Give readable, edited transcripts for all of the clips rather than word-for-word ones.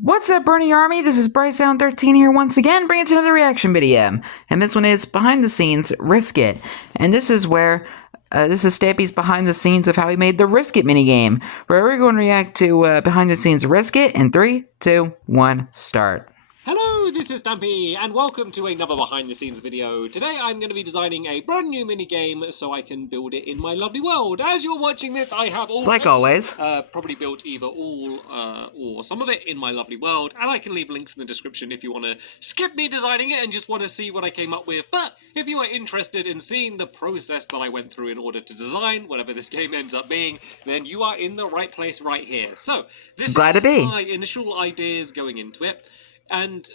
What's up, Bernie Army? This is BryceAllen13 here once again, bringing to another reaction video. And this one is Behind the Scenes Risk It. And this is where, this is Stampy's behind the scenes of how he made the Risk It minigame, where we're going to react to Behind the Scenes Risk It in 3, 2, 1, start. Hello, this is Stampy, and welcome to another behind-the-scenes video. Today I'm going to be designing a brand new minigame so I can build it in my lovely world. As you're watching this, I have already, like always, probably built either all or some of it in my lovely world, and I can leave links in the description if you want to skip me designing it and just want to see what I came up with. But if you are interested in seeing the process that I went through in order to design whatever this game ends up being, then you are in the right place right here. So, this is my initial ideas going into it. And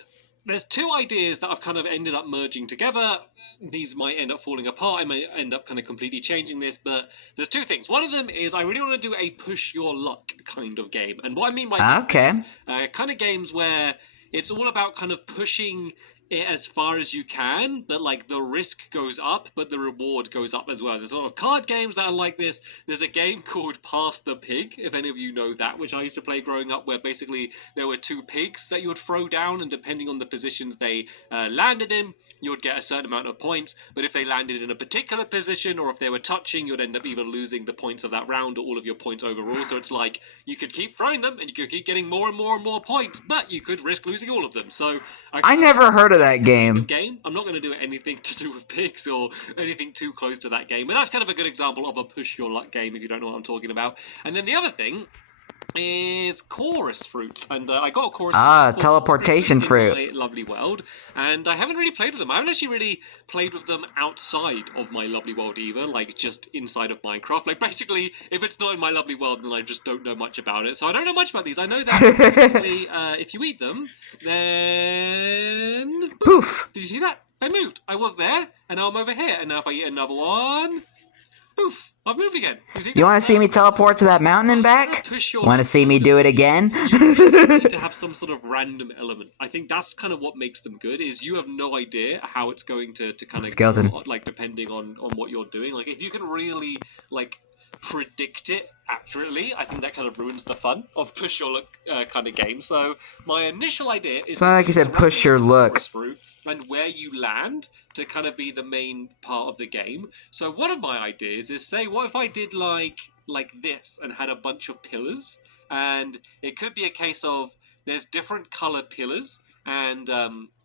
there's two ideas that I've kind of ended up merging together. These might end up falling apart. I may end up kind of completely changing this, but there's two things. One of them is I really want to do a push your luck kind of game. And what I mean by that is kind of games where it's all about kind of pushing it as far as you can, but like the risk goes up, but the reward goes up as well. There's a lot of card games that are like this. There's a game called Pass the Pig, if any of you know that, which I used to play growing up, where basically there were two pigs that you would throw down, and depending on the positions they landed in, you would get a certain amount of points. But if they landed in a particular position, or if they were touching, you'd end up either losing the points of that round or all of your points overall. So it's like you could keep throwing them, and you could keep getting more and more and more points, but you could risk losing all of them. So I never heard of that game. I'm not going to do anything to do with pigs or anything too close to that game, but that's kind of a good example of a push your luck game if you don't know what I'm talking about. And then the other thing is chorus fruits, and I got a chorus teleportation fruit in my lovely world, and I haven't really played with them. I haven't actually really played with them outside of my lovely world either, like just inside of Minecraft. Like basically, if it's not in my lovely world, then I just don't know much about it. So I don't know much about these. I know that basically, if you eat them, then poof. Did you see that? I moved. I was there, and now I'm over here. And now if I eat another one, poof, I've moved again. You want to see me teleport to that mountain and back? Want to see me do it again? You need to have some sort of random element. I think that's kind of what makes them good, is you have no idea how it's going to kind of skeleton go, like depending on what you're doing. Like if you can really like predict it accurately, I think that kind of ruins the fun of push your luck kind of game. So my initial idea is like you said, push your luck through and where you land to kind of be the main part of the game. So one of my ideas is, say, what if I did like this and had a bunch of pillars, and it could be a case of there's different color pillars, and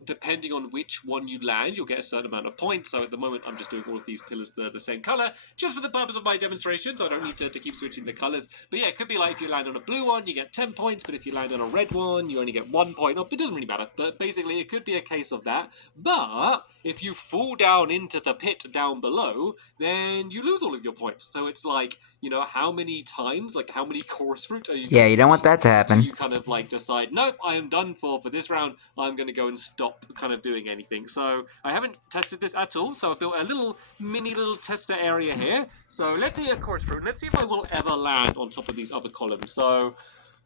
depending on which one you land, you'll get a certain amount of points. So at the moment, I'm just doing all of these pillars the same color, just for the purpose of my demonstration, so I don't need to keep switching the colors. But yeah, it could be like if you land on a blue one, you get 10 points, but if you land on a red one, you only get 1 point. It doesn't really matter, but basically it could be a case of that. But if you fall down into the pit down below, then you lose all of your points. So it's like, you know, how many times, like how many chorus fruit are you Yeah, you don't want that to happen. You kind of like decide, nope, I am done for this round. I'm going to go and stop kind of doing anything. So I haven't tested this at all. So I built a little tester area here. So let's see a chorus fruit. Let's see if I will ever land on top of these other columns. So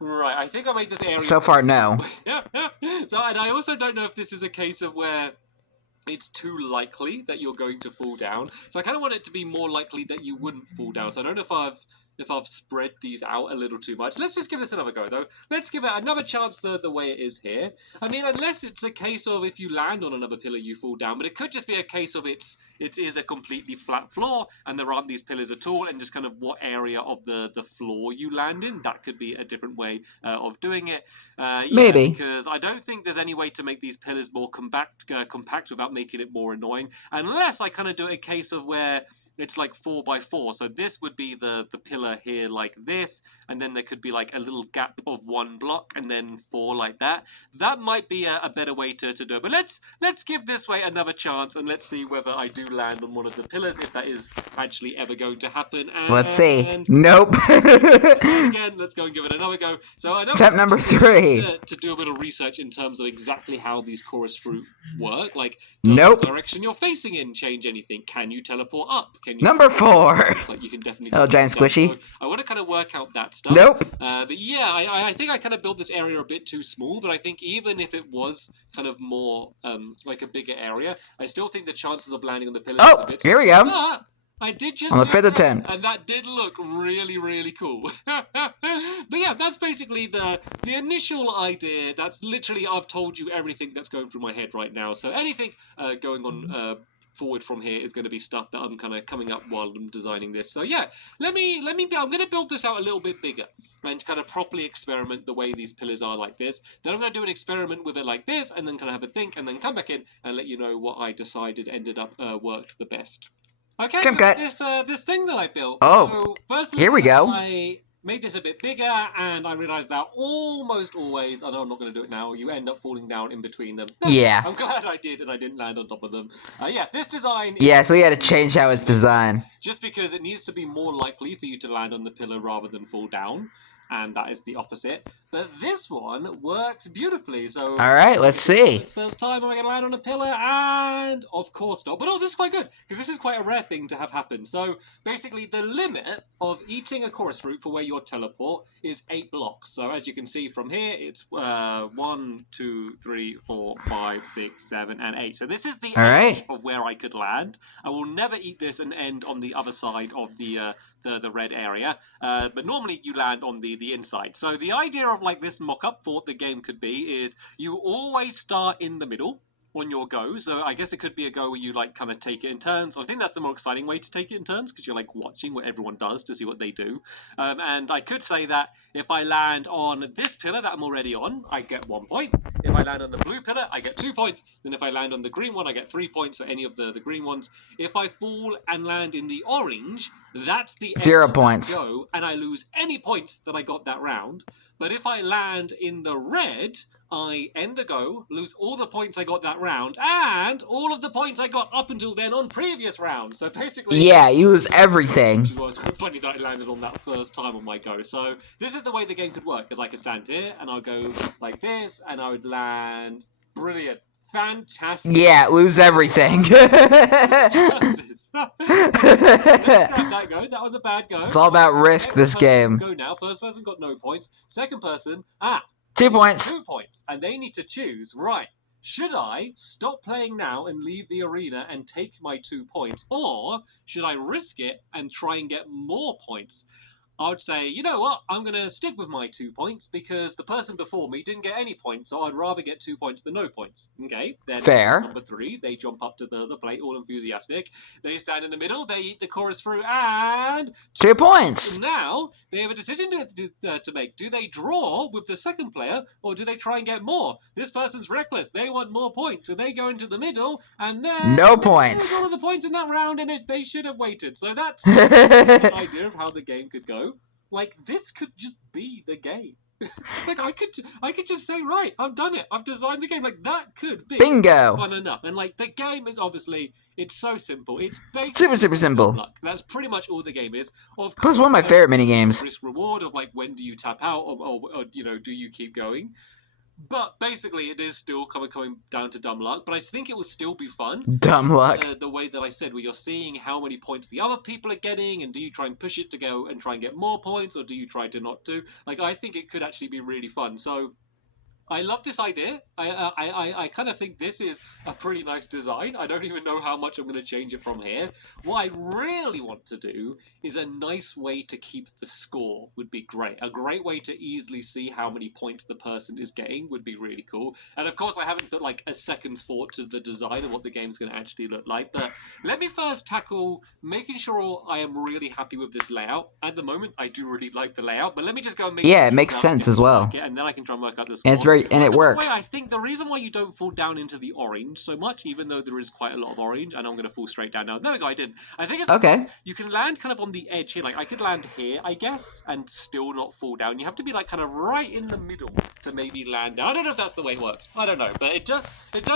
right, I think I made this area. So far, no. Yeah. So, and I also don't know if this is a case of where it's too likely that you're going to fall down. So I kind of want it to be more likely that you wouldn't fall down. So I don't know if I've spread these out a little too much. Let's just give this another go, though. Let's give it another chance the way it is here. I mean, unless it's a case of if you land on another pillar, you fall down. But it could just be a case of it is a completely flat floor, and there aren't these pillars at all, and just kind of what area of the floor you land in. That could be a different way of doing it. Yeah, maybe. Because I don't think there's any way to make these pillars more compact without making it more annoying. Unless I kind of do a case of where it's like 4x4. So this would be the pillar here like this, and then there could be like a little gap of 1 block, and then 4 like that. That might be a better way to do it. But let's give this way another chance, and let's see whether I do land on one of the pillars, if that is actually ever going to happen. And let's see. Nope. Again, let's go and give it another go. So I know attempt number 3. To do a bit of research in terms of exactly how these chorus fruit work. Like, nope. The direction you're facing in change anything? Can you teleport up? Can you number 4. It's like you can definitely. Oh, giant squishy. So I want to kind of work out that stuff. Nope. But yeah, I think I kind of built this area a bit too small. But I think even if it was kind of more like a bigger area, I still think the chances of landing on the pillars. Oh, is a bit here we go. But I did just On the do 5th that, attempt. and that did look really, really cool. But yeah, that's basically the initial idea. That's literally, I've told you everything that's going through my head right now. So anything going on forward from here is going to be stuff that I'm kind of coming up while I'm designing this. So yeah, let me. I'm going to build this out a little bit bigger and kind of properly experiment the way these pillars are like this. Then I'm going to do an experiment with it like this, and then kind of have a think, and then come back in and let you know what I decided ended up worked the best. Okay, Jump cut. this thing that I built. Oh, So firstly, here we go. I made this a bit bigger, and I realized that almost always, I know I'm not going to do it now, you end up falling down in between them. Yeah. I'm glad I did, and I didn't land on top of them. Yeah, this design. Yeah, so we had to change how it's designed. Just because it needs to be more likely for you to land on the pillar rather than fall down. And that is the opposite. But this one works beautifully. So, all right, let's see. It's first time am I going to land on a pillar? And of course not. But oh, this is quite good because this is quite a rare thing to have happen. So basically, the limit of eating a chorus fruit for where you're teleport is 8 blocks. So as you can see from here, it's 1, 2, 3, 4, 5, 6, 7, and 8. So this is the edge of where I could land. I will never eat this and end on the other side of the red area. But normally you land on the inside. So the idea of like this mock-up for what the game could be is you always start in the middle on your go. So I guess it could be a go where you like kind of take it in turns. I think that's the more exciting way to take it in turns because you're like watching what everyone does to see what they do. And I could say that if I land on this pillar that I'm already on, I get 1 point. If I land on the blue pillar, I get 2 points. Then if I land on the green one, I get 3 points. So any of the green ones. If I fall and land in the orange, that's the 0 points. Go, and I lose any points that I got that round. But if I land in the red, I end the go, lose all the points I got that round, and all of the points I got up until then on previous rounds. So basically, yeah, you lose everything. Which was quite funny that I landed on that first time on my go. So this is the way the game could work, because I could stand here and I'll go like this, and I would land. Brilliant. Fantastic. Yeah, lose everything. Let's grab that go. That was a bad go. It's all about risk, this game. Go now. First person got no points. Second person, 2 points. 2 points. And they need to choose, right, should I stop playing now and leave the arena and take my 2 points? Or should I risk it and try and get more points? I would say, you know what, I'm going to stick with my 2 points because the person before me didn't get any points, so I'd rather get 2 points than no points. Okay, then fair. Number 3, they jump up to the plate, all enthusiastic. They stand in the middle, they eat the chorus fruit, and 2 points. So now they have a decision to make. Do they draw with the second player, or do they try and get more? This person's reckless. They want more points, so they go into the middle, and then no points. All of the points in that round, and they should have waited. So that's an idea of how the game could go. Like, this could just be the game. Like, I could just say, right, I've done it. I've designed the game. Like, that could be bingo fun enough. And, like, the game is obviously, it's so simple. It's super simple. Luck. That's pretty much all the game is. Of course, it's one of my favorite mini games. Risk reward of, like, when do you tap out or you know, do you keep going? But basically, it is still coming down to dumb luck. But I think it will still be fun. Dumb luck. The way that I said, where you're seeing how many points the other people are getting, and do you try and push it to go and try and get more points, or do you try to not do? Like, I think it could actually be really fun. So I love this idea. I kind of think this is a pretty nice design. I don't even know how much I'm going to change it from here. What I really want to do is a nice way to keep the score would be great. A great way to easily see how many points the person is getting would be really cool. And of course, I haven't put like a second's thought to the design of what the game's going to actually look like. But let me first tackle making sure I am really happy with this layout. At the moment, I do really like the layout. But let me just go and make it makes sense as well. And then I can try and work out the score. And it's very and it works. I think the reason why you don't fall down into the orange so much, even though there is quite a lot of orange, and I'm going to fall straight down now. There we go, I didn't. I think it's because you can land kind of on the edge here. Like, I could land here, I guess, and still not fall down. You have to be, like, kind of right in the middle to maybe land down. I don't know if that's the way it works. I don't know. But it does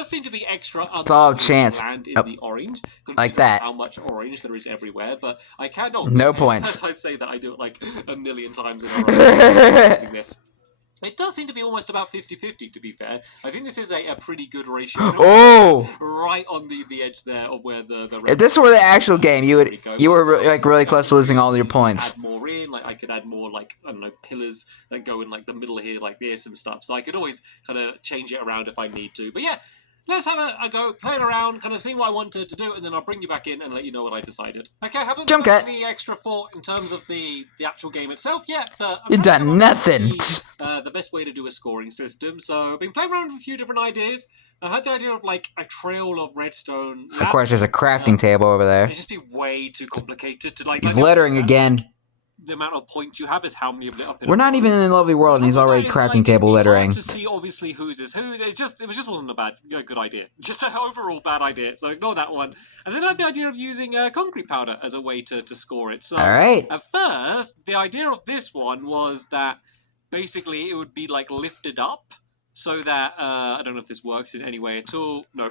seem to be extra. It's all chance. Land in the orange. Like that. How much orange there is everywhere. But I can't. No points. As I say that, I do it, like, a million times in a row. This. It does seem to be almost about 50-50, to be fair. I think this is a pretty good ratio. Oh! Right on the edge there of where the if this were the actual game, you were like really close to losing all your points. Add more in, like I could add more, like, I don't know, pillars that go in like the middle here like this and stuff. So I could always kind of change it around if I need to. But yeah, let's have a go, playing around, kind of seeing what I wanted to do, and then I'll bring you back in and let you know what I decided. Okay, I haven't Jump put cut. any extra thought in terms of the actual game itself yet, but I'm You trying to come done up with nothing. the best way to do a scoring system. So I've been playing around with a few different ideas. I had the idea of like a trail of redstone lamps. Of course, there's a crafting table over there. It'd just be way too complicated to like. He's the littering that, again. Like, the amount of points you have is how many of lit up in We're a not row. even in the lovely world, and he's already crafting table littering. Hard to see obviously whose is whose. It just wasn't a good idea. Just an overall bad idea. So ignore that one. And then I had the idea of using concrete powder as a way to score it. So All right. at first, the idea of this one was that basically it would be like lifted up. So that I don't know if this works in any way at all. No,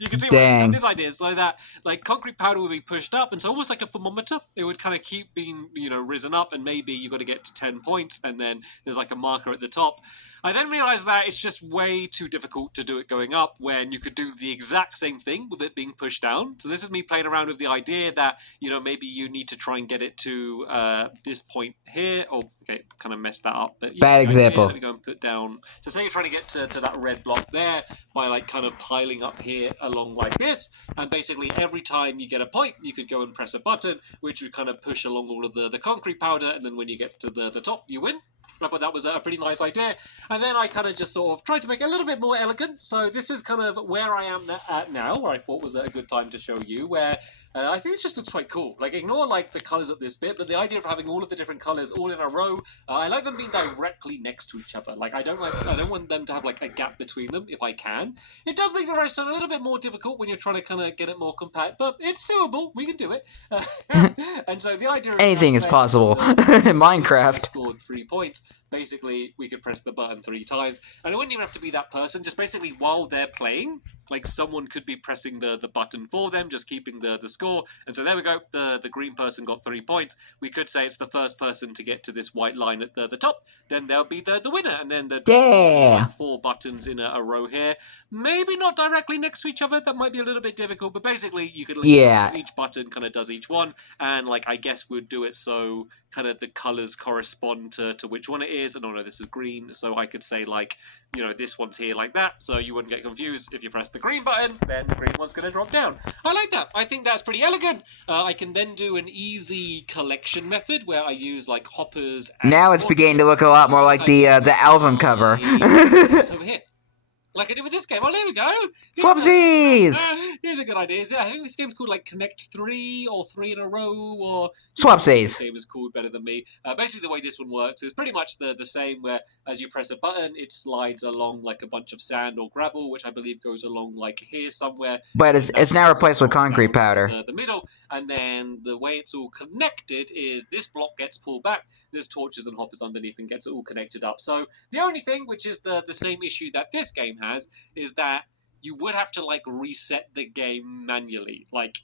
you can see Dang. this idea. So that like concrete powder would be pushed up, and so almost like a thermometer, it would kind of keep being risen up, and maybe you got to get to 10 points, and then there's like a marker at the top. I then realized that it's just way too difficult to do it going up when you could do the exact same thing with it being pushed down. So this is me playing around with the idea that maybe you need to try and get it to this point here. Oh, okay, kind of messed that up. But bad example. Let me go and put down. So say you're trying to get to that red block there by like kind of piling up here along like this, and basically every time you get a point, you could go and press a button, which would kind of push along all of the concrete powder, and then when you get to the top, you win. I thought that was a pretty nice idea. And then I kind of just sort of tried to make it a little bit more elegant. So this is kind of where I am at now, where I thought was a good time to show you, where I think this just looks quite cool. Like, ignore like the colours at this bit, but the idea of having all of the different colours all in a row, I like them being directly next to each other. Like, I don't want them to have like a gap between them if I can. It does make the redstone a little bit more difficult when you're trying to kind of get it more compact, but it's doable. We can do it. And so the idea of anything is possible in Minecraft. Scored 3 points. Basically, we could press the button 3 times, and it wouldn't even have to be that person. Just basically while they're playing, like someone could be pressing the button for them, just keeping the score. And so there we go. The green person got 3 points. We could say it's the first person to get to this white line at the top. Then they'll be the winner. And then like 4 buttons in a row here. Maybe not directly next to each other. That might be a little bit difficult. But basically, you could each button kind of does each one. And like I guess we'd do it so kind of the colors correspond to which one it is. And oh no, this is green. So I could say like, this one's here like that. So you wouldn't get confused. If you press the green button, then the green one's going to drop down. I like that. I think that's pretty elegant. I can then do an easy collection method where I use like hoppers. Now it's beginning to look a lot more like the album cover. It's over here. Like I did with this game. Oh, there we go. Swapsies! Here's a good idea. I think this game's called like Connect 3 or 3 in a row or... Swapsies. This game is called better than me. Basically, the way this one works is pretty much the same, where as you press a button, it slides along like a bunch of sand or gravel, which I believe goes along like here somewhere. But it's now replaced with concrete powder. The middle, and then the way it's all connected is this block gets pulled back, there's torches and hoppers underneath and gets it all connected up. So the only thing, which is the same issue that this game has, is that you would have to like reset the game manually. Like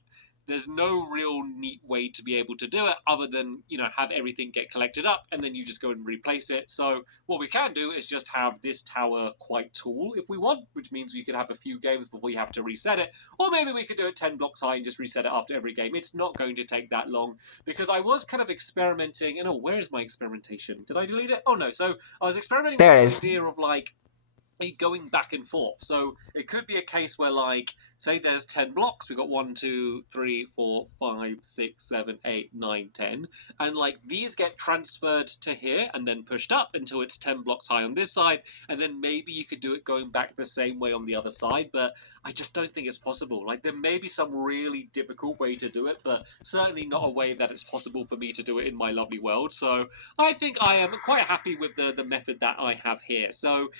there's no real neat way to be able to do it other than have everything get collected up and then you just go and replace it. So what we can do is just have this tower quite tall if we want, which means we could have a few games before you have to reset it, or maybe we could do it 10 blocks high and just reset it after every game. It's not going to take that long, because I was kind of experimenting, and where is my experimentation? Did I delete it? Oh no. So I was experimenting with the idea of like going back and forth. So it could be a case where like, say there's 10 blocks, we got 1, 2, 3, 4, 5, 6, 7, 8, 9, 10, and like these get transferred to here and then pushed up until it's 10 blocks high on this side, and then maybe you could do it going back the same way on the other side, but I just don't think it's possible. Like there may be some really difficult way to do it, but certainly not a way that it's possible for me to do it in my lovely world. So I think I am quite happy with the method that I have here. So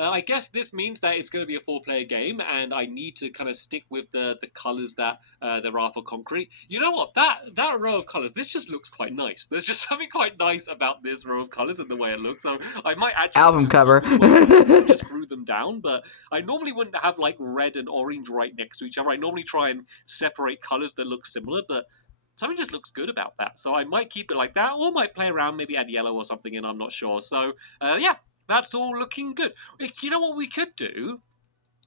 I guess this means that it's going to be a 4-player game, and I need to kind of stick with the colours that there are for concrete. You know what? That row of colours, this just looks quite nice. There's just something quite nice about this row of colours and the way it looks. So I might actually album cover just screw them down, but I normally wouldn't have like red and orange right next to each other. I normally try and separate colours that look similar, but something just looks good about that. So I might keep it like that, or might play around, maybe add yellow or something in, I'm not sure. So that's all looking good. You know what we could do?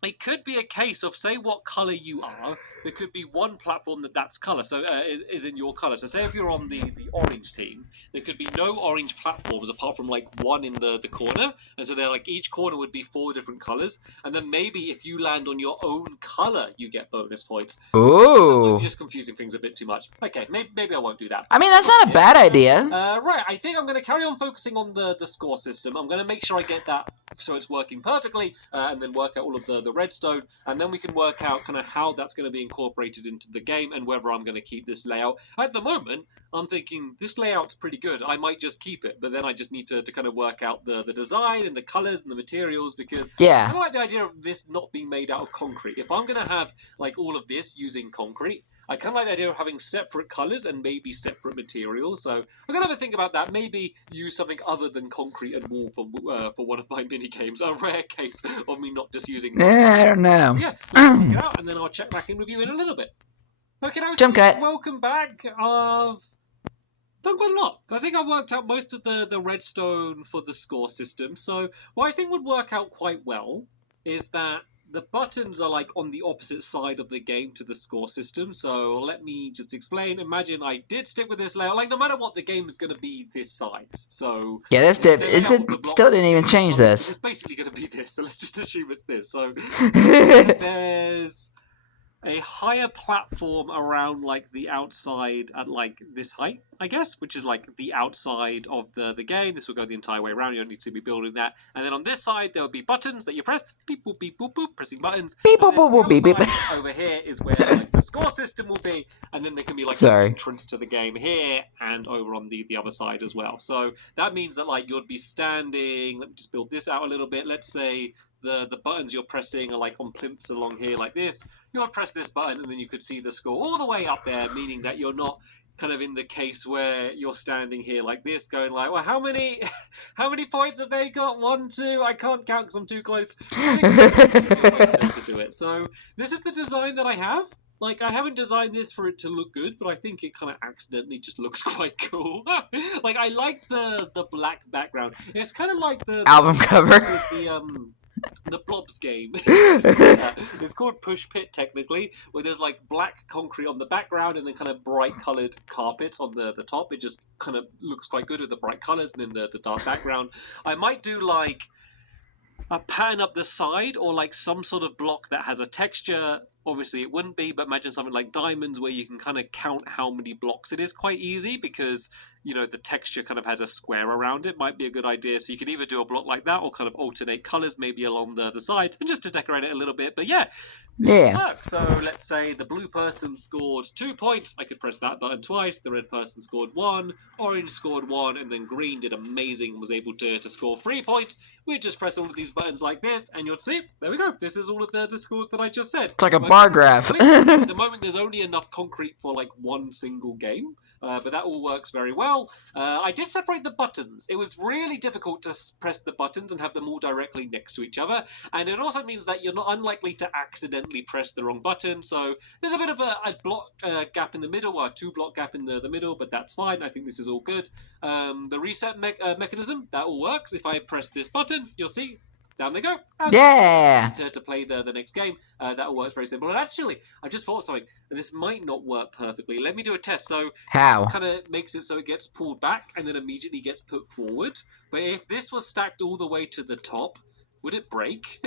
it could be a case of, say what color you are, there could be one platform that's color, so is in your color. So say if you're on the orange team, there could be no orange platforms apart from like one in the corner, and so they're like each corner would be 4 different colors, and then maybe if you land on your own color, you get bonus points. Ooh. You're just confusing things a bit too much. Okay, maybe I won't do that. I mean, that's not a bad idea. Right, I think I'm going to carry on focusing on the score system. I'm going to make sure I get that so it's working perfectly, and then work out all of the redstone, and then we can work out kind of how that's going to be incorporated into the game and whether I'm going to keep this layout. At the moment, I'm thinking this layout's pretty good. I might just keep it, but then I just need to kind of work out the design and the colors and the materials, because I kind of like the idea of this not being made out of concrete. If I'm going to have like all of this using concrete, I kind of like the idea of having separate colors and maybe separate materials. So I'm going to have a think about that. Maybe use something other than concrete and wool for one of my mini games. A rare case of me not just using. I don't know. So yeah, let's check it out, and then I'll check back in with you in a little bit. Okay, Jump cut. Welcome back. I've done quite a lot. I think I worked out most of the redstone for the score system. So what I think would work out quite well is that the buttons are like on the opposite side of the game to the score system. So let me just explain. Imagine I did stick with this layout. Like no matter what, the game is going to be this size. So yeah, this did. It still didn't even change this. It's basically going to be this. So let's just assume it's this. So there's a higher platform around like the outside at like this height, I guess, which is like the outside of the game. This will go the entire way around. You don't need to be building that. And then on this side, there will be buttons that you press. Beep, boop, beep, boop, boop, pressing buttons. Beep, boop, boop, boop, beep, beep. Over here is where like the score system will be. And then there can be like an entrance to the game here and over on the other side as well. So that means that like you'd be standing. Let me just build this out a little bit. Let's say the buttons you're pressing are like on plimps along here like this. You would press this button and then you could see the score all the way up there, meaning that you're not kind of in the case where you're standing here like this going like, well, how many points have they got? 1, 2, I can't count because I'm too close. To do it. So this is the design that I have. Like, I haven't designed this for it to look good, but I think it kind of accidentally just looks quite cool. Like, I like the black background. It's kind of like the album cover. The Blobs game. It's called Push Pit, technically, where there's like black concrete on the background and then kind of bright coloured carpet on the top. It just kind of looks quite good with the bright colours and then the dark background. I might do like a pattern up the side or like some sort of block that has a texture. Obviously it wouldn't be, but imagine something like diamonds where you can kind of count how many blocks it is quite easy because, you know, the texture kind of has a square around it. Might be a good idea. So you could either do a block like that or kind of alternate colors maybe along the sides and just to decorate it a little bit. But yeah. Work. So let's say the blue person scored 2 points. I could press that button twice. The red person scored 1. Orange scored 1. And then green did amazing and was able to score 3 points. We just press all of these buttons like this and you'll see, there we go. This is all of the scores that I just said. It's like a bar graph. At the moment, there's only enough concrete for like one single game. But that all works very well. I did separate the buttons. It was really difficult to press the buttons and have them all directly next to each other. And it also means that you're not unlikely to accidentally press the wrong button. So there's a bit of a block gap in the middle, or a 2-block gap in the middle, but that's fine. I think this is all good. The reset mechanism, that all works. If I press this button, you'll see down they go. And to play the next game. That works very simple. And actually, I just thought of something. And this might not work perfectly. Let me do a test. So how? Kind of makes it so it gets pulled back and then immediately gets put forward. But if this was stacked all the way to the top, would it break?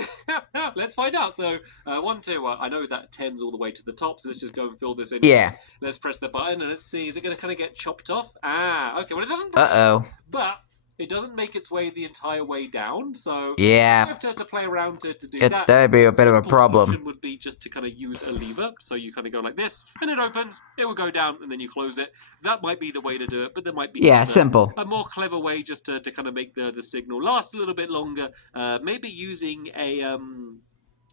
Let's find out. So 1, 2. I know that 10's all the way to the top. So let's just go and fill this in. Yeah. Let's press the button and let's see. Is it going to kind of get chopped off? Okay. Well, it doesn't break. But it doesn't make its way the entire way down, so yeah, you have to play around to do that. That'd be a bit of a problem. The would be just to kind of use a lever, so you kind of go like this, and it opens, it will go down, and then you close it. That might be the way to do it, but there might be simple. A more clever way just to kind of make the signal last a little bit longer. Maybe using a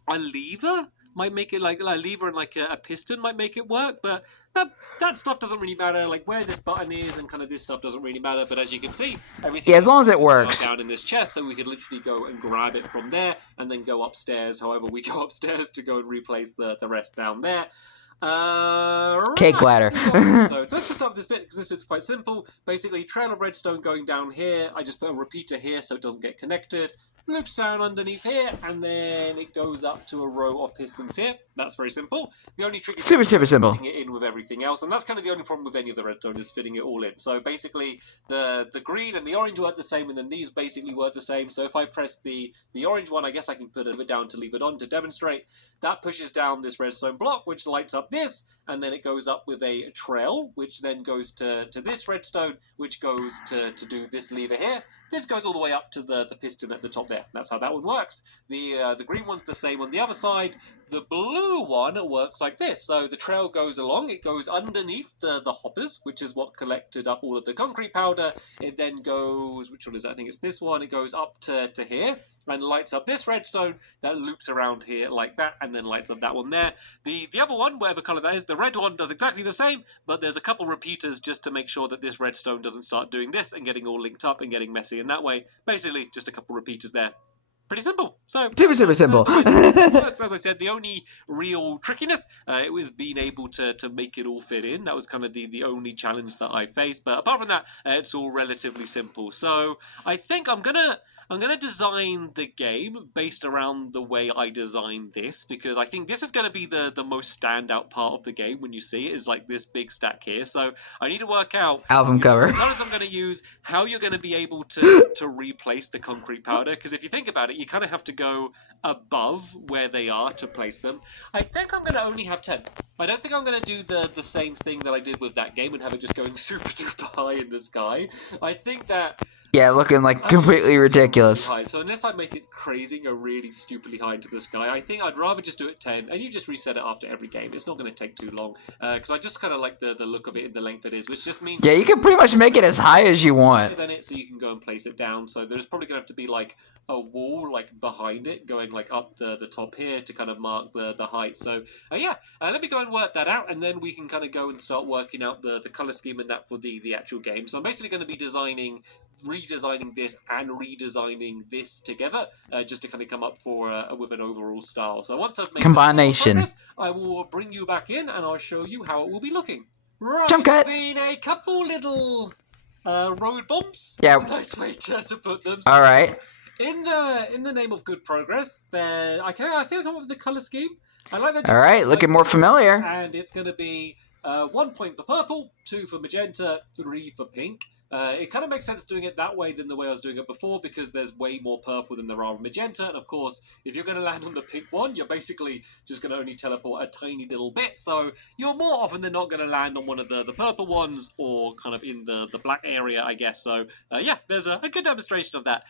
lever might make it like a lever and like a piston might make it work, but that stuff doesn't really matter. Like where this button is and kind of this stuff doesn't really matter. But as you can see, everything as long as it works down in this chest, so we could literally go and grab it from there and then go upstairs. However, we go upstairs to go and replace the rest down there. Cake ladder. So let's just start with this bit because this bit's quite simple. Basically, trail of redstone going down here. I just put a repeater here so it doesn't get connected. loops down underneath here, and then it goes up to a row of pistons here. That's very simple. The only trick is Super simple. fitting it in with everything else, and that's kind of the only problem with any of the redstone is fitting it all in. So basically, the green and the orange work the same, and then these basically work the same. So if I press the orange one, I guess I can put it down to leave it on to demonstrate. That pushes down this redstone block, which lights up this, and then it goes up with a trail, which then goes to this redstone, which goes to do this lever here. This goes all the way up to the piston at the top there. That's how that one works. The green one's the same on the other side. The blue one works like this. So the trail goes along. It goes underneath the hoppers, which is what collected up all of the concrete powder. It then goes, which one is it? I think it's this one. It goes up to here and lights up this redstone that loops around here like that, and then lights up that one there. The other one, whatever color that is, the red one does exactly the same, but there's a couple repeaters just to make sure that this redstone doesn't start doing this and getting all linked up and getting messy in that way. Basically, just a couple repeaters there. Pretty simple. So Super simple. Works. As I said, the only real trickiness it was being able to make it all fit in. That was kind of the only challenge that I faced. But apart from that, it's all relatively simple. So I think I'm gonna design the game based around the way I designed this, because I think this is gonna be the most standout part of the game when you see it, is like this big stack here. So I need to work out Album cover. what colors I'm gonna use, how you're gonna be able to replace the concrete powder, because if you think about it, you kind of have to go above where they are to place them. I think I'm going to only have 10. I don't think I'm going to do the same thing that I did with that game and have it just going super duper high in the sky. I think that... Yeah, looking like completely ridiculous. High. So unless I make it crazy and go really stupidly high into the sky, I think I'd rather just do it 10, and you just reset it after every game. It's not going to take too long, because I just kind of like the look of it and the length it is, which just means... Yeah, you can pretty much make it as high as you want. Then it, so you can go and place it down. So there's probably going to have to be like a wall like behind it, going like up the top here to kind of mark the height. So yeah, let me go and work that out, and then we can kind of go and start working out the color scheme and that for the actual game. So I'm basically going to be redesigning this and redesigning this together, just to kind of come up for with an overall style. So once I've made combination, progress, I will bring you back in and I'll show you how it will be looking. Right, jump cut. Been a couple little road bumps. Yeah, nice way to put them. So all right. In the name of good progress, I think I come up with the color scheme. I like that. All right, looking more familiar. And it's going to be 1 point for purple, 2 for magenta, 3 for pink. It kind of makes sense doing it that way than the way I was doing it before, because there's way more purple than there are magenta. And of course, if you're going to land on the pink one, you're basically just going to only teleport a tiny little bit. So you're more often than not going to land on one of the purple ones, or kind of in the black area, I guess. So yeah, there's a good demonstration of that.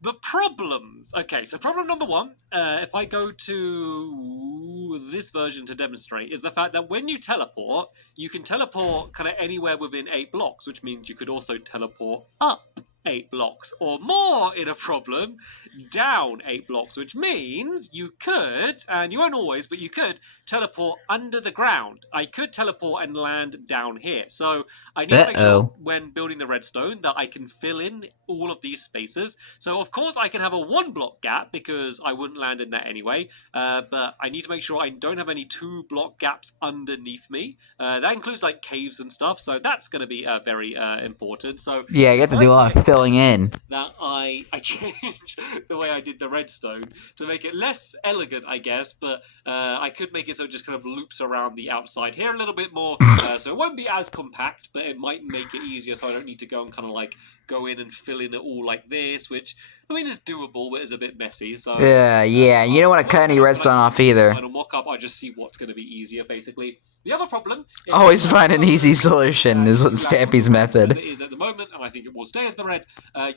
The problems. Okay, so problem number 1, if I go to this version to demonstrate, is the fact that when you teleport, you can teleport kind of anywhere within 8 blocks, which means you could also teleport up 8 blocks, or more in a problem, down 8 blocks, which means you could, and you won't always, but you could teleport under the ground. I could teleport and land down here. So I need to make sure when building the redstone that I can fill in all of these spaces. So of course I can have a 1 block gap, because I wouldn't land in that anyway, but I need to make sure I don't have any 2 block gaps underneath me. That includes like caves and stuff, so that's going to be very important. So yeah, you have to do a lot of filling in. That I changed the way I did the redstone to make it less elegant, I guess, but I could make it so it just kind of loops around the outside here a little bit more, so it won't be as compact, but it might make it easier, so I don't need to go and kind of like go in and fill in it all like this, which I mean is doable, but is a bit messy. So yeah, you don't want to cut any redstone off either. Final mock-up, I just see what's going to be easier, basically. The other problem is always find an easy solution is what Stampy's method. As it is at the moment, and I think it will stay as the red.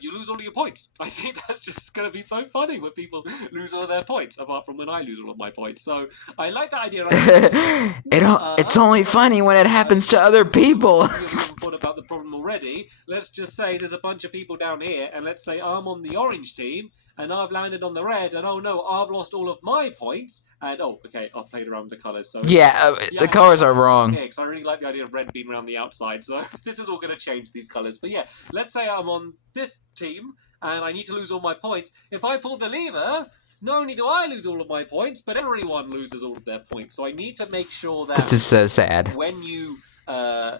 You lose all of your points. I think that's just going to be so funny when people lose all of their points, apart from when I lose all of my points. So I like that idea. It's only funny when it happens to other people. Thought about the problem already. Let's just say there's a bunch of people down here, and let's say I'm on the orange team, and I've landed on the red, and oh no, I've lost all of my points, and oh, okay, I've played around with the colours, so... Yeah, the colours are wrong. Yeah, because I really like the idea of red being around the outside, so this is all going to change these colours. But yeah, let's say I'm on this team, and I need to lose all my points. If I pull the lever, not only do I lose all of my points, but everyone loses all of their points. So I need to make sure that... This is so sad. When you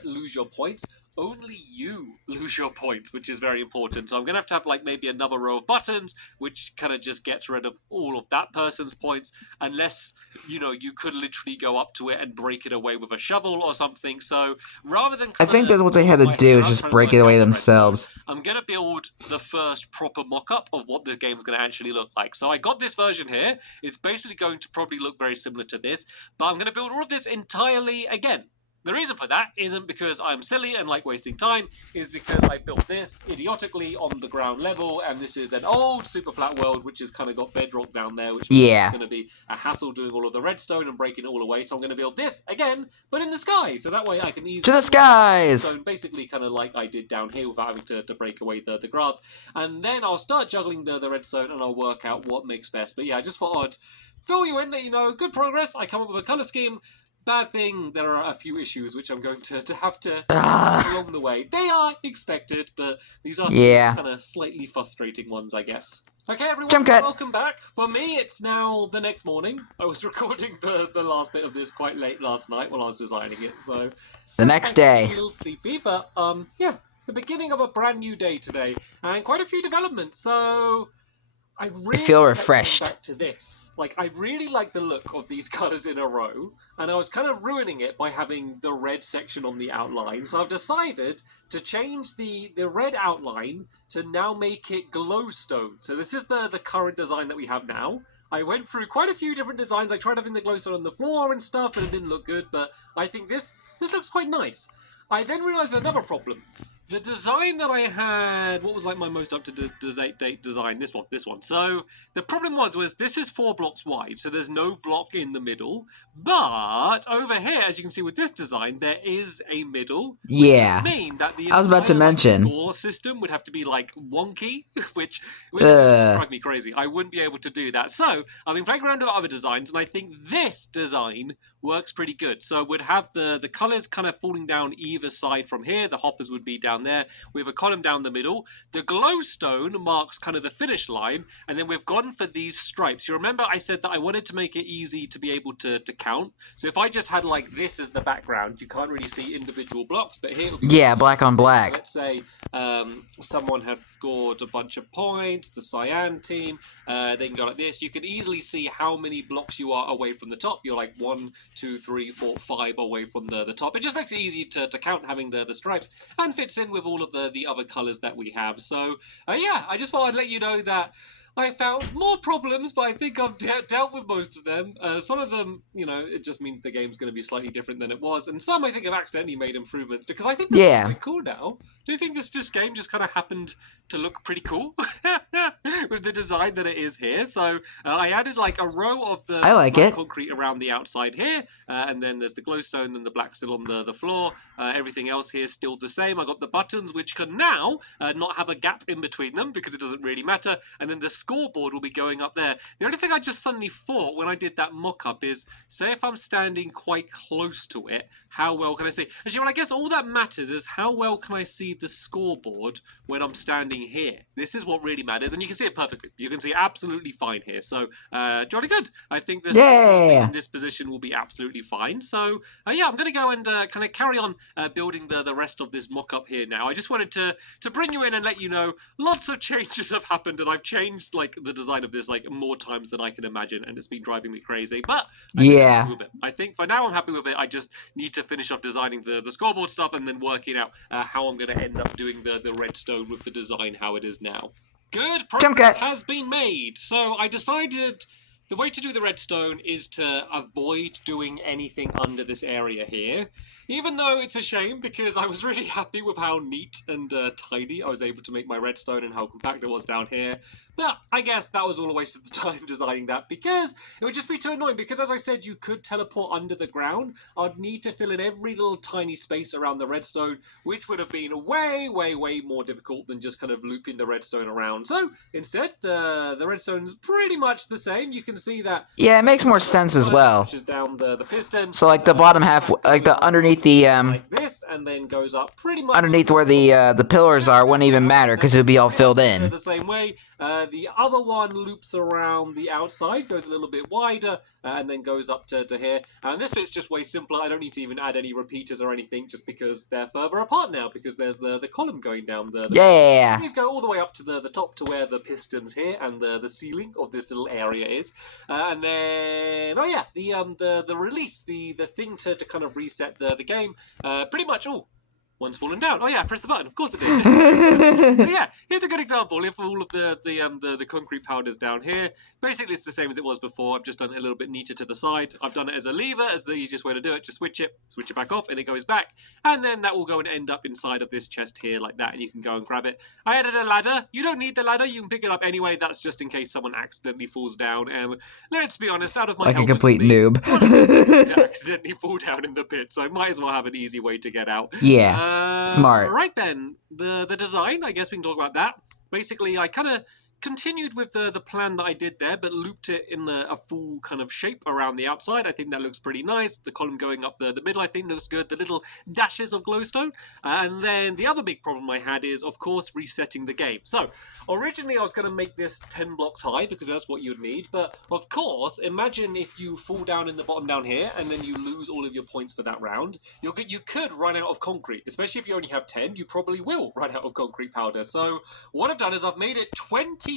lose your points, only you lose your points, which is very important. So I'm going to have like maybe another row of buttons, which kind of just gets rid of all of that person's points, unless, you know, you could literally go up to it and break it away with a shovel or something. So rather than I think that's what they had to do, is just break it away themselves. I'm going to build the first proper mock-up of what the game's going to actually look like. So I got this version here. It's basically going to probably look very similar to this, but I'm going to build all of this entirely again. The reason for that isn't because I'm silly and like wasting time, is because I built this idiotically on the ground level, and this is an old super flat world which has kind of got bedrock down there, which means it's going to be a hassle doing all of the redstone and breaking it all away. So I'm going to build this again, but in the sky, so that way I can easily to the skies. So basically, kind of like I did down here without having to break away the grass, and then I'll start juggling the redstone and I'll work out what makes best. But yeah, I just thought I'd fill you in that, you know, good progress. I come up with a color scheme. Bad thing, there are a few issues which I'm going to have to along the way. They are expected, but these are two kind of slightly frustrating ones, I guess. Okay, everyone, welcome back. For me, it's now the next morning. I was recording the last bit of this quite late last night while I was designing it, so... The next day. A little sleepy, but, yeah, the beginning of a brand new day today, and quite a few developments, so... I really feel refreshed. Back to this. Like, I really like the look of these colours in a row, and I was kind of ruining it by having the red section on the outline. So I've decided to change the red outline to now make it glowstone. So this is the current design that we have now. I went through quite a few different designs. I tried having the glowstone on the floor and stuff, and it didn't look good, but I think this looks quite nice. I then realised another problem. The design that I had, what was like my most up-to-date design? This one. So the problem was this is 4 blocks wide, so there's no block in the middle. But over here, as you can see with this design, there is a middle. Yeah. Which would mean that the I was about to mention. Score system would have to be like wonky, which would just drive me crazy. I wouldn't be able to do that. So I've been playing around with other designs, and I think this design works pretty good. So we'd have the colours kind of falling down either side from here. The hoppers would be down there. We have a column down the middle. The glowstone marks kind of the finish line, and then we've gone for these stripes. You remember I said that I wanted to make it easy to be able to count. So if I just had like this as the background, you can't really see individual blocks, but here... Yeah, black on black. Let's say someone has scored a bunch of points, the cyan team, they can go like this. You can easily see how many blocks you are away from the top. You're like 1, 2, 3, 4, 5 away from the top. It just makes it easy to count having the stripes, and fits in with all of the other colours that we have. So yeah, I just thought I'd let you know that I found more problems, but I think I've dealt with most of them. Some of them, you know, it just means the game's going to be slightly different than it was, and some I think have accidentally made improvements, because I think that's quite cool now. Do you think this game just kind of happened to look pretty cool with the design that it is here? So I added like a row of the concrete around the outside here, and then there's the glowstone and the black still on the floor. Everything else here is still the same. I got the buttons, which can now not have a gap in between them, because it doesn't really matter, and then the scoreboard will be going up there. The only thing I just suddenly thought when I did that mock-up is, say if I'm standing quite close to it, how well can I see? Actually, well, I guess all that matters is how well can I see the scoreboard when I'm standing here. This is what really matters, and you can see it perfectly. You can see absolutely fine here. So, jolly good. I think this in this position will be absolutely fine. So, yeah, I'm going to go and kind of carry on building the rest of this mock-up here now. I just wanted to bring you in and let you know lots of changes have happened, and I've changed like the design of this like more times than I can imagine, and it's been driving me crazy. But I'm happy with it. I think for now I'm happy with it. I just need to finish off designing the scoreboard stuff, and then working out how I'm going to end up doing the redstone with the design how it is now. Good progress has been made. So I decided the way to do the redstone is to avoid doing anything under this area here. Even though it's a shame, because I was really happy with how neat and tidy I was able to make my redstone and how compact it was down here. But I guess that was all a waste of the time designing that, because it would just be too annoying. Because as I said, you could teleport under the ground. I'd need to fill in every little tiny space around the redstone, which would have been way, way, way more difficult than just kind of looping the redstone around. So instead, the redstone's pretty much the same. You can see that. Yeah, it makes more sense as well. Pushes down the piston. So like the bottom half, like the underneath the like this, and then goes up pretty much underneath where the pillars are wouldn't even matter because it would be all filled in. The same way. The other one loops around the outside, goes a little bit wider, and then goes up to here. And this bit's just way simpler. I don't need to even add any repeaters or anything, just because they're further apart now, because there's the column going down the yeah. These go all the way up to the top to where the piston's here and the ceiling of this little area is. And then, oh yeah, the release, the thing to kind of reset the game, pretty much all. One's fallen down. Oh yeah, press the button. Of course it did. So yeah, here's a good example. If all of the concrete powder's down here, basically it's the same as it was before. I've just done it a little bit neater to the side. I've done it as a lever, as the easiest way to do it. Just switch it back off, and it goes back. And then that will go and end up inside of this chest here like that, and you can go and grab it. I added a ladder. You don't need the ladder. You can pick it up anyway. That's just in case someone accidentally falls down. And let's be honest, out of my like a complete noob. to accidentally fall down in the pit, so I might as well have an easy way to get out. Yeah. Smart. Right then, the design, I guess we can talk about that. Basically, I kind of continued with the plan that I did there, but looped it in a full kind of shape around the outside. I think that looks pretty nice. The column going up the middle, I think, looks good. The little dashes of glowstone. And then the other big problem I had is, of course, resetting the game. So, originally I was going to make this 10 blocks high, because that's what you'd need. But, of course, imagine if you fall down in the bottom down here, and then you lose all of your points for that round. You could run out of concrete. Especially if you only have 10, you probably will run out of concrete powder. So, what I've done is I've made it 25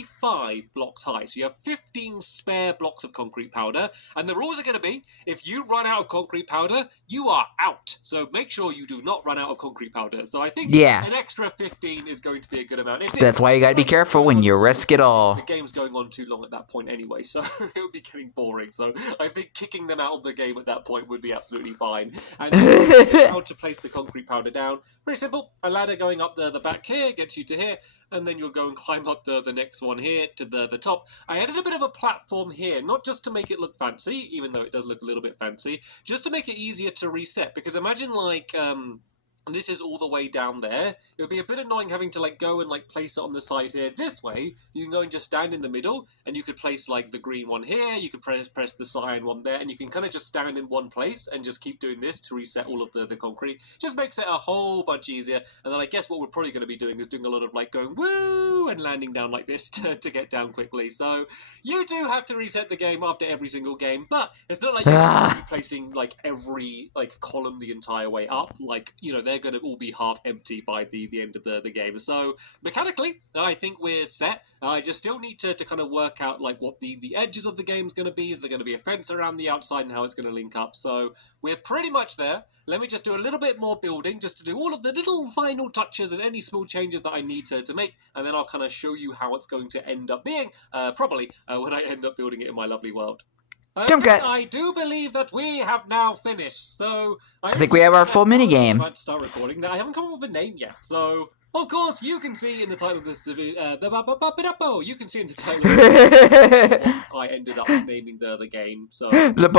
blocks high. So you have 15 spare blocks of concrete powder. And the rules are going to be, if you run out of concrete powder, you are out. So make sure you do not run out of concrete powder. So I think an extra 15 is going to be a good amount. That's why you got to be careful when you risk it all. The game's going on too long at that point anyway, so it would be getting boring. So I think kicking them out of the game at that point would be absolutely fine. And how to place the concrete powder down. Very simple. A ladder going up the back here gets you to here, and then you'll go and climb up the next one here to the top. I added a bit of a platform here, not just to make it look fancy, even though it does look a little bit fancy, just to make it easier to reset. Because imagine like and this is all the way down there. It would be a bit annoying having to like go and like place it on the side here. This way, you can go and just stand in the middle, and you could place like the green one here, you could press the cyan one there, and you can kind of just stand in one place and just keep doing this to reset all of the concrete. Just makes it a whole bunch easier. And then I guess what we're probably going to be doing is doing a lot of like going woo and landing down like this to get down quickly. So you do have to reset the game after every single game, but it's not like you're placing like every like column the entire way up. Like, you know, they're going to all be half empty by the end of the game. So mechanically, I think we're set. I just still need to kind of work out like what the edges of the game's going to be. Is there going to be a fence around the outside and how it's going to link up? So we're pretty much there. Let me just do a little bit more building just to do all of the little final touches and any small changes that I need to make, and then I'll kind of show you how it's going to end up being properly when I end up building it in my lovely world. Okay, I do believe that we have now finished, so I think we have our full minigame. I'm about to start recording. Now, I haven't come up with a name yet, so of course you can see in the title of this you can see in the title what I ended up naming the game. So I'll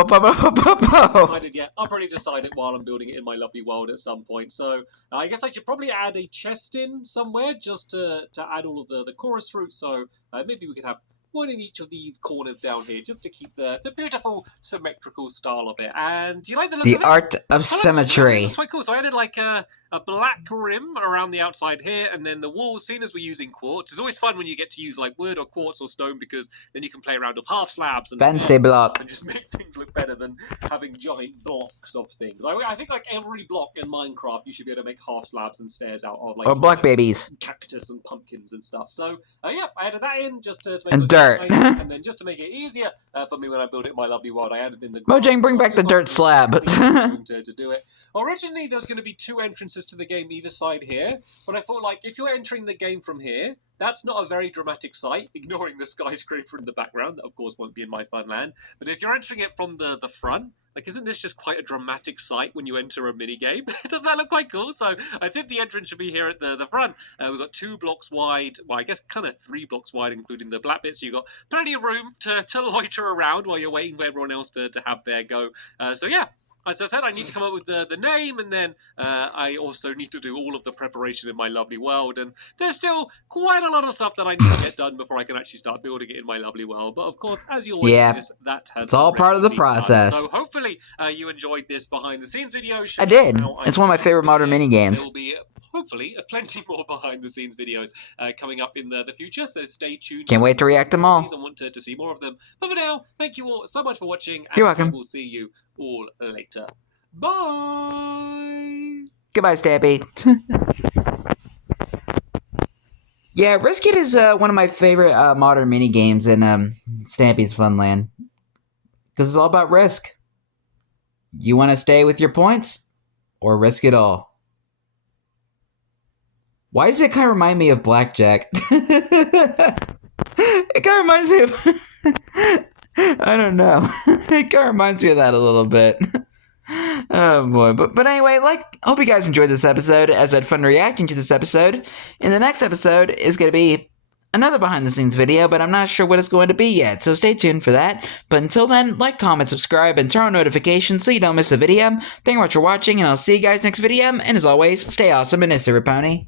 probably decide it while I'm building it in my lovely world at some point. So I guess I should probably add a chest in somewhere just to add all of the chorus fruit. So maybe we could have one in each of these corners down here, just to keep the beautiful symmetrical style of it. And do you like the look of it? The art of symmetry. It's quite cool. So I added like a black rim around the outside here, and then the walls, seeing as we're using quartz. It's always fun when you get to use like wood or quartz or stone, because then you can play around with half slabs and fancy block and just make things look better than having giant blocks of things. I think like every block in Minecraft, you should be able to make half slabs and stairs out of, like, or block babies, cactus and pumpkins and stuff. So yeah, I added that in just to make and dirt. And then just to make it easier for me when I build it in my lovely world, I added in the Mojang, bring back the dirt slab. to do it. Originally, there was going to be 2 entrances to the game either side here, but I thought, like, if you're entering the game from here, that's not a very dramatic sight, ignoring the skyscraper in the background. That, of course, won't be in my fun land. But if you're entering it from the front, like, isn't this just quite a dramatic sight when you enter a minigame? Doesn't that look quite cool? So I think the entrance should be here at the front. We've got 2 blocks wide, well, I guess kind of 3 blocks wide, including the black bit. So you've got plenty of room to loiter around while you're waiting for everyone else to have their go. So yeah. as I said, I need to come up with the name, and then I also need to do all of the preparation in my lovely world. And there's still quite a lot of stuff that I need to get done before I can actually start building it in my lovely world. But of course, as you always witness, that has it's all part of the already been done. process. So hopefully you enjoyed this behind the scenes video. I did. It's one of my favorite modern mini games. There will be hopefully plenty more behind the scenes videos coming up in the future. So stay tuned. Can't wait to react to them all. I want to see more of them. But for now, thank you all so much for watching. And You're welcome. We'll see you all later. Bye! Goodbye, Stampy. Yeah, Risk It is one of my favorite modern mini games in Stampy's Funland. Because it's all about risk. You want to stay with your points? Or risk it all? Why does it kind of remind me of Blackjack? It kind of reminds me of... I don't know. It kind of reminds me of that a little bit. Oh boy. But anyway, hope you guys enjoyed this episode, as I had fun reacting to this episode. And the next episode is going to be another behind the scenes video, but I'm not sure what it's going to be yet, so stay tuned for that. But until then, like, comment, subscribe, and turn on notifications so you don't miss a video. Thank you much for watching, and I'll see you guys next video. And as always, stay awesome and Pony.